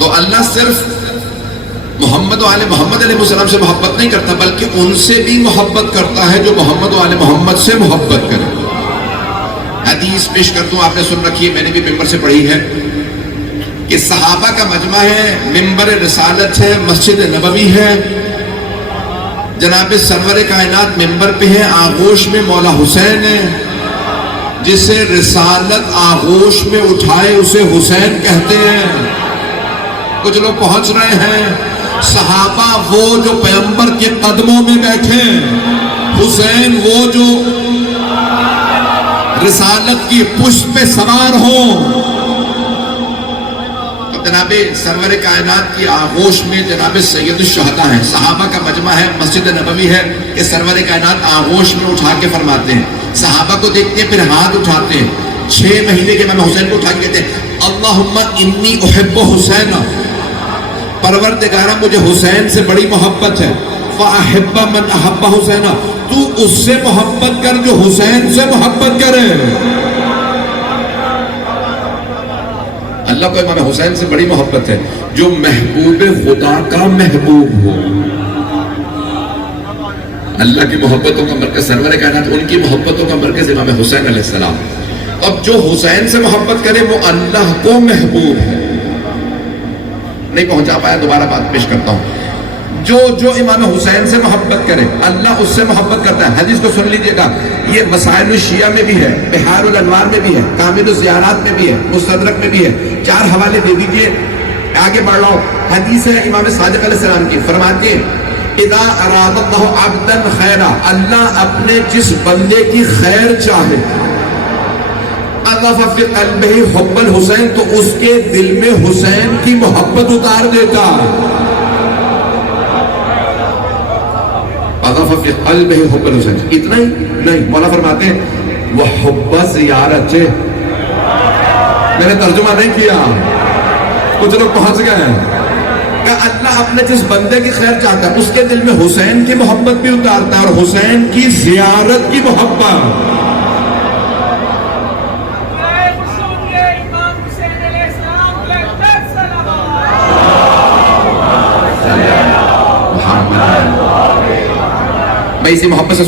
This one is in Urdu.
تو اللہ صرف محمد و آل محمد علیہ السلام سے محبت نہیں کرتا، بلکہ ان سے بھی محبت کرتا ہے جو محمد و آل محمد سے محبت کرے۔ حدیث پیش کرتا ہوں، آپ نے سن رکھی ہے، میں نے بھی ممبر سے پڑھی ہے کہ صحابہ کا مجمع ہے، ممبر رسالت ہے، مسجد نبوی ہے، جناب سرور کائنات ممبر پہ ہے، آغوش میں مولا حسین ہے، جسے رسالت آغوش میں اٹھائے اسے حسین کہتے ہیں۔ کچھ لوگ پہنچ رہے ہیں۔ صحابہ وہ جو پیغمبر کے قدموں میں بیٹھے، حسین وہ جو رسالت کی پشت پہ سوار ہوں۔ جناب سرور کائنات کی آغوش میں جناب سید الشہداء ہیں، صحابہ کا مجمع ہے، مسجد نبوی ہے، کہ سرور کائنات آغوش میں اٹھا کے فرماتے ہیں، صحابہ کو دیکھتے ہیں، پھر ہاتھ اٹھاتے ہیں، 6 مہینے کے امام حسین کو اٹھا کے کہتے ہیں اللہم انی احب حسین، پروردگارہ مجھے حسین سے بڑی محبت ہے، فاحب من احب حسین، تو اس سے محبت کر جو حسین سے محبت کرے۔ اللہ کو امام حسین سے بڑی محبت ہے، جو محبوب خدا کا محبوب ہو۔ اللہ کی محبتوں کا مرکز سرور کائنات، ان کی محبتوں کا مرکز امام حسین علیہ السلام۔ اب جو حسین سے محبت کرے وہ اللہ کو محبوب ہے۔ نہیں پہنچا پایا، دوبارہ بات پیش کرتا ہوں۔ جو امام حسین سے محبت کرے اللہ اس سے محبت کرتا ہے۔ حدیث کو سن لیجئے گا، یہ مسائل الشیعہ میں بھی ہے، بحار الانوار میں بھی ہے، کامل الزیارات میں بھی ہے، مستدرک میں بھی ہے، 4 حوالے دے دیجئے۔ آگے بڑھ رہا ہوں، حدیث ہے امام صادق علیہ السلام کی، فرماتے ہیں اذا اراد اللہ عبدا خیرا، اللہ اپنے جس بندے کی خیر چاہے، اللہ فی قلبہ حب الحسین، تو اس کے دل میں حسین کی محبت اتار دیتا۔ اللہ فی قلبہ حب الحسین، اتنا ہی نہیں، مولا فرماتے ہیں وحب زیارت، میں نے ترجمہ نہیں کیا، کچھ لوگ پہنچ گئے کہ اللہ اپنے جس بندے کی خیر چاہتا ہے اس کے دل میں حسین کی محبت بھی اتارتا ہے، اور حسین کی زیارت کی محبت۔ میں اسی محبت سے